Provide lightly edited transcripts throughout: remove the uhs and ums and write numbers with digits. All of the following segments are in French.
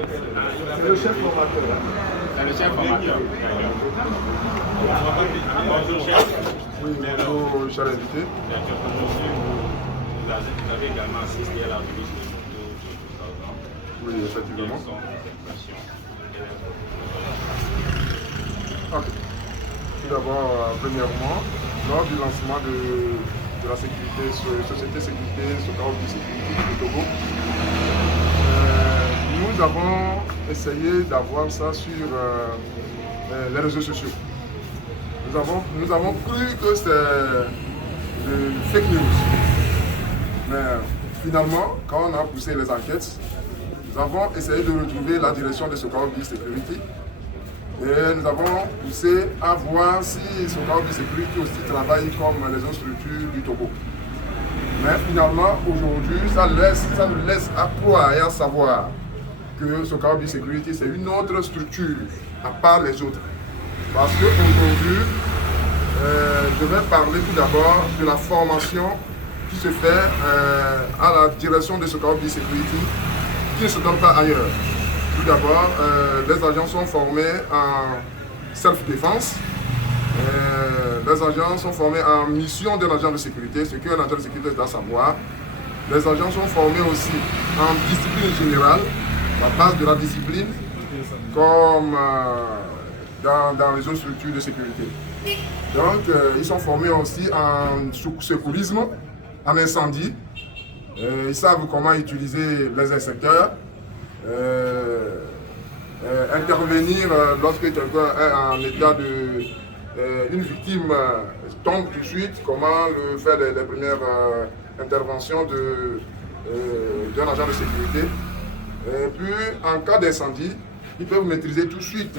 C'est le chef formateur. C'est le chef formateur. Bonjour chef. Oui, bonjour cher invité. Vous avez également assisté à la remise de moto de 12 ans. Oui, effectivement. Quelles sont vos impressions? Ok. Tout d'abord, premièrement, lors du lancement de la sécurité, société sécurité, Sokarobi Sécurité du Togo, nous avons essayé d'avoir ça sur les réseaux sociaux. Nous avons cru que c'était de fake news. Mais finalement, quand on a poussé les enquêtes, nous avons essayé de retrouver la direction de Sokarobi Security et nous avons poussé à voir si Sokarobi Security aussi travaille comme les autres structures du Togo. Mais finalement, aujourd'hui, ça nous laisse à croire et à savoir que Sokarobi Security, c'est une autre structure à part les autres. Parce qu'aujourd'hui, je vais parler tout d'abord de la formation qui se fait à la direction de Sokarobi Security, qui ne se donne pas ailleurs. Tout d'abord, les agents sont formés en self-défense. Les agents sont formés en mission d'un agent de sécurité, ce qu'un agent de sécurité doit savoir. Les agents sont formés aussi en discipline générale, la base de la discipline, comme dans les autres structures de sécurité. Donc, ils sont formés aussi en secourisme, en incendie. Ils savent comment utiliser les inspecteurs, intervenir lorsque quelqu'un est en état de... une victime tombe tout de suite, comment faire les premières interventions d'un agent de sécurité. Et puis, en cas d'incendie, ils peuvent maîtriser tout de suite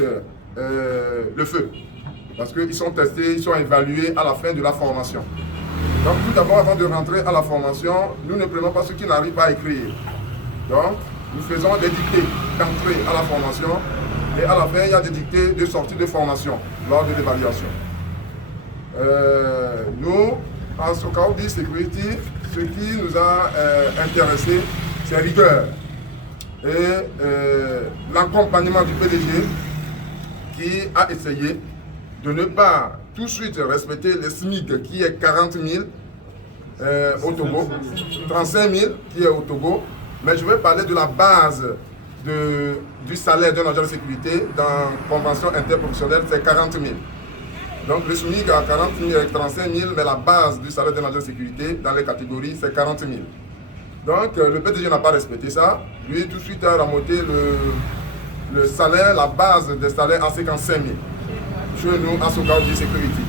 le feu. Parce qu'ils sont testés, ils sont évalués à la fin de la formation. Donc tout d'abord, avant de rentrer à la formation, nous ne prenons pas ceux qui n'arrivent pas à écrire. Donc, nous faisons des dictées d'entrée à la formation et à la fin, il y a des dictées de sortie de formation lors de l'évaluation. Nous, en Sokarobi Security, ce qui nous a intéressé, c'est rigueur et l'accompagnement du PDG qui a essayé de ne pas tout de suite respecter le SMIC qui est 40 000 au Togo, 35 000 qui est au Togo, mais je vais parler de la base du salaire d'un agent de sécurité dans la convention interprofessionnelle, c'est 40 000. Donc le SMIC à 40 000 avec 35 000, mais la base du salaire d'un agent de sécurité dans les catégories, c'est 40 000. Donc le PDG n'a pas respecté ça, lui tout de suite a remonté le salaire, la base des salaires à 55 000. Chez nous, à Sokarobi Security.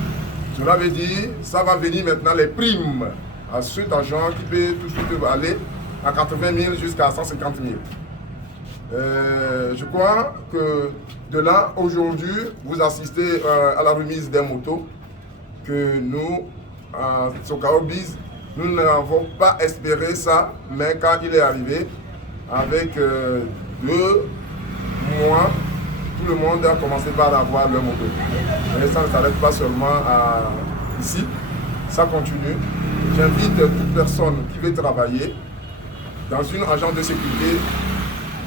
Cela veut dire, ça va venir maintenant les primes à cet agent qui peut tout de suite aller à 80 000 jusqu'à 150 000. Je crois que de là, aujourd'hui, vous assistez à la remise des motos que nous, à Sokarobi, nous n'avons pas espéré ça, mais quand il est arrivé, avec 2 mois, tout le monde a commencé par avoir leur moto. Mais ça ne s'arrête pas seulement ici, ça continue. J'invite toute personne qui veut travailler dans une agence de sécurité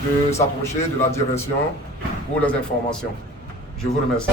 de s'approcher de la direction pour les informations. Je vous remercie.